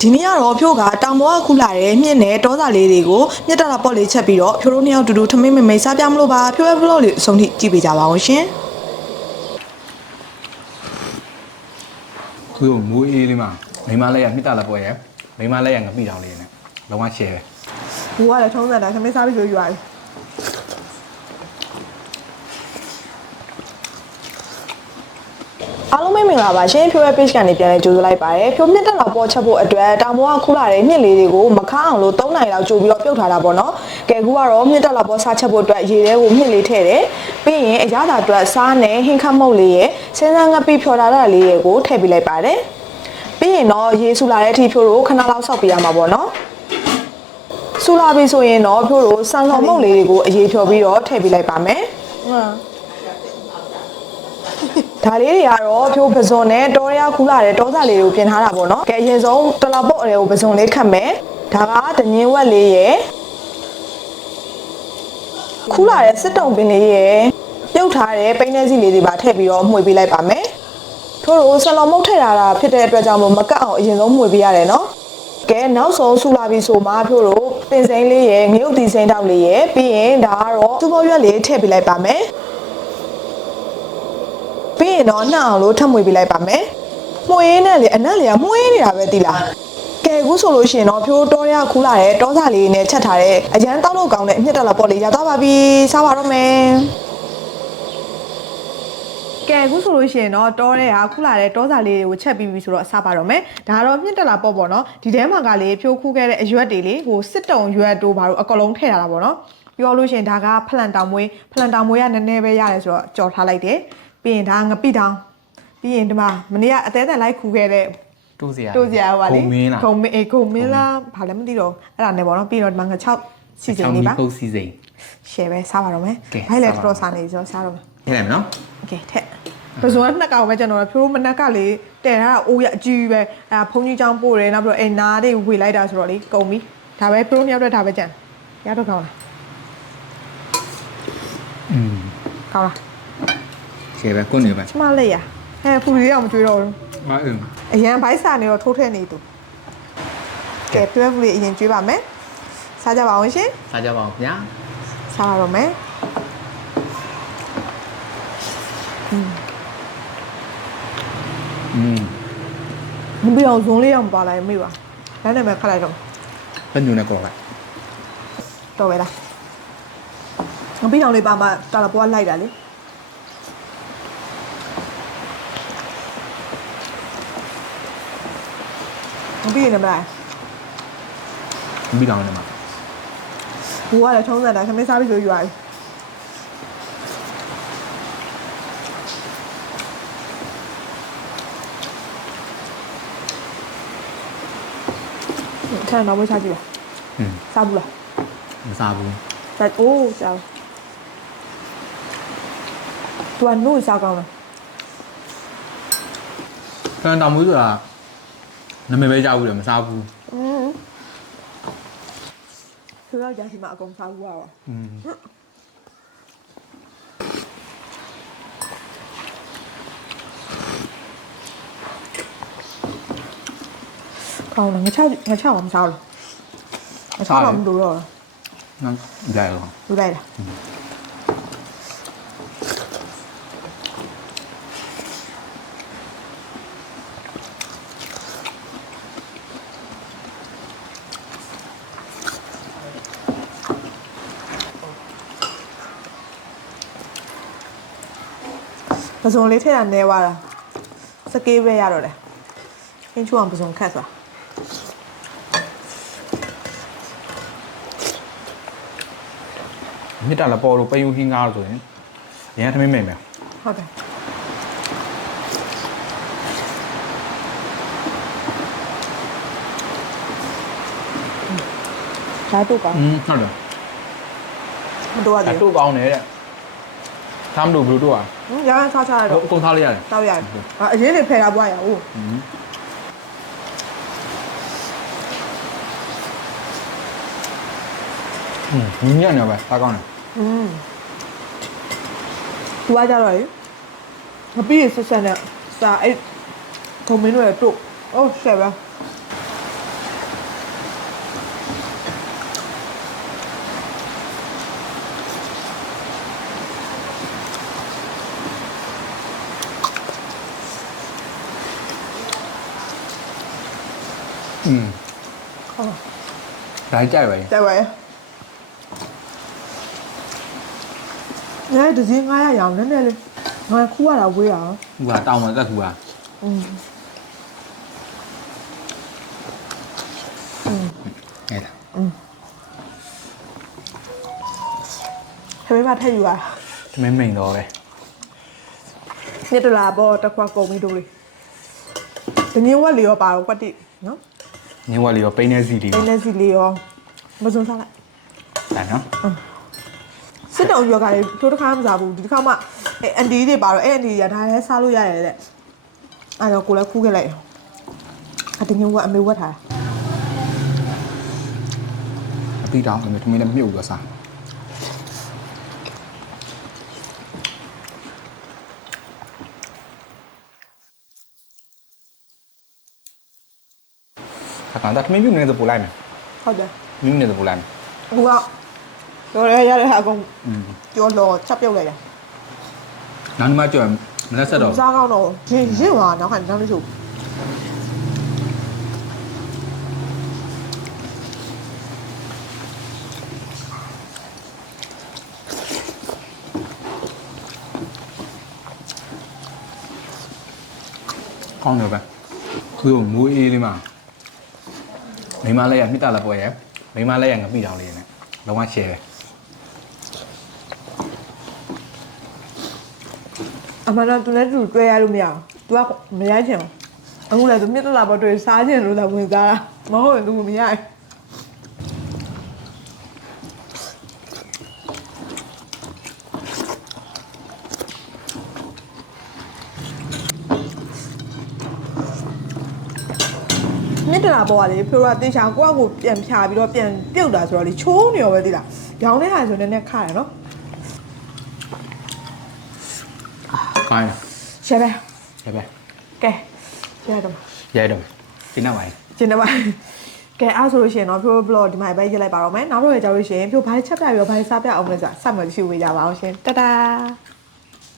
ဒီနေ့ကတော့ဖြိုးကတောင်ပေါ်ကခုလာတဲ့မြင့်နဲ့တောစာလေးတွေကိုမြက်တာတာပေါ့လေးချက်ပြီးတော့ဖြိုးတို့နှစ်ယောက်တူတူထမင်းမမိန်စားပြမလို့ပါဖြိုးရဲ့ vlog လေးအဆုံးထိကြည့်ပေးကြပါဦးရှင်သူတို့မိုးအေးလေးမှာမိမလေးရမြစ်တာလာပွဲရမိမလေးရငပိတောင်လေးနဲ့လုံးဝချဲပဲဘူးကလည်းထုံးစံတိုင်းထမင်းစားပြီးဆိုရွာပြီအားလုံးပဲ မင်္ဂလာပါရှင်ဖြိုးရဲ့ page ကနေပြန်လည်ကြိုဆိုလိုက်ပါတယ်ဖြိုးမြင့်တက်လာပေါ်ချက်ဖို့အတွက်တောင်ပေါ်ကခူးလာတဲ့မြင့်လေးတွေကိုမခါအောင်လို့3နိုင်လောက်ကြိုပြီးတော့ပြုတ်ထားတာပေါ့နော်ကဲအခုကတော့မြင့်တက်လာပေါ်စားချက်ဖို့အတွက်ရေထဲကိုမြင့်လေးထည့်တယ်ပြီးရင်အရသာအတွက်စားနဲ့ဟင်းခတ်မုတ်လေးရဲ့စင်းစမ်းငပိဖြော်လာတာလေးရဲ့ကိုထည့်ပေးလိုက်ပါတယ်ပြီးရင်တော့ရေဆူလာတဲ့အထိဖြိုးတို့ခဏလောက်ဆောက်ပေးရမှာပေါ့နော်ဆူလာပြီဆိုရင်တော့ဖြိုးတို့ဆန်လော်မုတ်လေးတွေကိုအရေးဖြော်ပြီးတော့ထည့်ပေးလိုက်ပါမယ် ဒါလေးတွေကတော့ဖြိုးပဇွန်နဲ့တောရခူးလာတဲ့တောစာလေးတွေကိုပြင်ထားတာပေါ့နော်ကဲအရင်ဆုံးတလာပေါ့အလေးကိုပဇွန်လေးခတ်မယ်ဒါကတငင်းဝက်လေးရယ်ခူးလာတဲ့စစ်တုံပင်လေးရယ်ပြုတ်ထားတဲ့ပိန်းနေစီလေးတွေပါထည့်ပြီးတော့မှွေပေးလိုက်ပါမယ်ထို့လို့ဆန်လော်မုတ်ထည့်ထားတာဖြစ်တဲ့အတွက်ကြောင့်မို့မကတ်အောင်အရင်ဆုံးမှွေပေးရတယ်နော်ကဲနောက်ဆုံးဆူလာပြီဆိုမှဖြို့လို့ပင်စိမ်းလေးရယ်ငရုတ်တီစိမ်းတောက်လေးရယ်ပြီးရင်ဒါကတော့သူ့ဘောရွက်လေးထည့်ပေးလိုက်ပါမယ် ပြီးရင်တော့နှောက်အောင်လို့ထပ်မွေပေးလိုက်ပါမယ်မှုေးရင်းနဲ့လေအနက်လေကမှုေးနေတာပဲတိလားကဲအခုဆိုလို့ရှိရင်တော့ဖြိုးတောရခူးလာတဲ့တောစာလေးနဲ့ချက်ထားတဲ့အရန်တောက်လို့ကောင်းတဲ့အမြင့်တက်လာပေါ့လေးရသွားပါပြီစားပါတော့မယ်ကဲအခုဆိုလို့ရှိရင်တော့တောတဲ့ဟာခုလာတဲ့တောစာလေးတွေကိုချက်ပြီးပြီဆိုတော့စားပါတော့မယ်ဒါကတော့မြင့်တက်လာပေါ့ပေါ့နော်ဒီထဲမှာကလေဖြိုးခူးခဲ့တဲ့အရွက်တွေလေဟိုစစ်တုံရွက်တို့ဘာလို့အကလုံးထည့်ထားတာပေါ့နော်ပြောလို့ရှိရင်ဒါကဖလန်တောင်မွေးဖလန်တောင်မွေးကနည်းနည်းပဲရတယ်ဆိုတော့ကြော်ထားလိုက်တယ် ပြီးရင်ဒါငပိတောင်ပြီးရင်ဒီမှာမနေ့ကအသေးသက်လိုက်ခူးခဲ့တဲ့ တိုးစရာ တိုးစရာဟိုပါလေ ဂုံမင်းလား ဂုံမင်းအေးဂုံမင်းလားဘာလဲမသိတော့အဲ့ဒါနဲ့ပေါ့နော်ပြီးတော့ဒီမှာငါ6စီစဉ်နေပါ ပုတ်စီစိန် share ပဲစားပါတော့မယ် ကဲ ဘိုက်လည်း စား တော် ပါ တော်စားနေပြီဆိုတော့စားတော့မယ် ထည့်လိုက်မယ်နော် โอเคထက်ပဇွန်ကနှစ်ကောင်ပဲကျွန်တော်တို့ဖြိုးမနက်ကလေတဲထားတာအိုးရအကြီးပဲအဲဖုန်ကြီးချောင်းပို့တယ်နောက်ပြီးတော့အဲနားတွေဝေလိုက်တာဆိုတော့လေကုန်ပြီဒါပဲဖြိုးနှစ်ယောက်တော့ဒါပဲကြံရတော့ကောင်းလား อืม ကောင်းလား ချဲပဲကွန်းနေပဲကျမလက်ရအဲဖူရီတော့မကြွေးတော့ဘူးမအင်းအရန်ဘိုက်စာနေတော့ထိုးထည့်နေသူကဲတွဲဖူလေးအရင်ကျွေးပါမယ်စားကြပါအောင်ရှင်စားကြပါဦးဗျာစားပါတော့မယ်อืมမပြီးအောင်ဇုံလေးအောင်ပါလိုက်မိပါလက်နဲ့ပဲခတ်လိုက်တော့ပညုံနဲ့ကော်လိုက်တော်ပဲလားမပြီးအောင်လေးပါမှတာလာပွားလိုက်တာလေ မပြီးရင်လည်းမလားပြီးတော့နေမှာဘူကလည်းထုံးစံတာခမင်းစားပြီးဆိုရွာပြီထန်တော့မွေးစားကြည့်ပါอืมစားဘူးလားမစားဘူးစားအိုးစားဘူးသူကနို့စားကောင်းလားဖန်တောင်မွေးဆိုတာ နာမည်ပဲကြားဘူးတယ်မစားဘူး อืมသူတော့ကြာစီမှာအကုန်စားဘူးပါ อืม ကောင်းလားငါချငါချမစားဘူးငါချမမလို့တော့ နော်ကြိုက်တော့ လူလိုက်လား ပစုံလေးထည့်တာနဲသွားတာစကေးပဲရတော့တယ်ခင်းချူအောင်ပစုံခတ်သွားမြစ်တာလာပေါ်လို့ပယုံဟင်းကားလို့ဆိုရင်ရန်ထမင်းမိန်မယ်ဟုတ်တယ်ဒါတော့ကောင်းอืมဟုတ်တယ်မတော်ရအသေးဘူးတူကောင်းတယ်တဲ့ သားမလို့ဘလို့တော့อ่ะ ဟင်ရမ်းစားချရတော့ အကုန်ထားလိုက်ရတယ် တောက်ရတယ်အာအရင်နေဖယ်တာပွားရဟုတ် อืมอืมညံ့နေပဲသားကောင်းတယ် อืมသူကကြတော့လေမပြီးရဆက်ဆက်နဲ့စာအဲ့ထုံမင်းတို့ရတို့အိုးရှယ်ပါ อืม ဟုတ် ဒါကြိုက်ပါရဲ့ တယ်ဝဲညတစင်း900ရအောင်နည်းနည်းလေးငါခူရတာဝေးအောင် ဟိုကတောင်းမှတက်ကူက อืม အဲ့ဒါ ခမေးမထည့်ယူရ မင်းမိန်တော့ပဲ နှစ်တလာပေါ်တစ်ခွက်ကုန်ပြီတို့လေဒင်းဝက်လေးရောပါတော့ကွက်တိနော် ညဝလေးရောပိန်းနေစီလေးအင်းလက်စီလေးရောမစုံစားလိုက်ဒါနော်စစ်တောင်ရောကလည်းတို့တစ်ခါမစားဘူးဒီတစ်ခါမှအဲအန်ဒီတွေပါတော့အဲအန်ဒီတွေကဒါလည်းစားလို့ရတယ်တဲ့အဲ့တော့ကိုလည်းခူးခဲ့လိုက်အတင်းညဝက်အမေဝက်ထားအပီတောင်းအမေထမင်းလည်းမြုပ်သွားစား ခါကတော့ထမင်းမြုပ်နေတော့ပို့လိုက်မယ်ဟုတ်တယ်မြုပ်နေတော့ပို့လိုက်မယ်ဟိုကတော်ရရတဲ့ဟာအကုန်อืมကျော်လော်ချက်ပြုတ်လိုက်ရနောက်မှကြော်မလက်ဆက်တော့စားကောင်းတော့ရင်းရင်းသွားနောက်ခါနောက်လေးဆိုကောင်းတယ်ပဲသူ့မိုးအေးလေးမှာ မိမလေးရမြစ်တာလာပွဲရမိမလေးရငပိတောင်းလေးနဲ့လုံးဝရှယ်ပဲအမှန်တော့သူနဲ့သူတွေ့ရလို့မရအောင်သူကမရချင်ဘူးအခုလည်းသူမြစ်တလာပေါ်တွေ့စားချင်လို့သာဝင်စားတာမဟုတ်ရင်သူမရဘူး မြစ်တလာပေါ်ကလေဖေရတေချာကိုယ့်အကိုပြန်ဖြာပြီးတော့ပြန်ပြုတ်တာဆိုတော့လေချိုးနေရောပဲသိလားရောင်းတဲ့ဟာဆိုနည်းနည်းခါရနော်ကောင်းရှယ်ပဲရပဲကဲရှယ်တော့ရိုက်တော့ဒီနောက်ပါကျင်းနေပါကဲအားဆိုလို့ရှိရင်တော့ဖြိုး blog ဒီမှာပဲရေးလိုက်ပါတော့မယ်နောက်တော့ကြောက်လို့ရှိရင်ဖြိုးဘာချက်ပြပြီးတော့ဘာစားပြအောင်လဲဆိုတာစမှတ်ရှိဝေးကြပါအောင်ရှင်တတား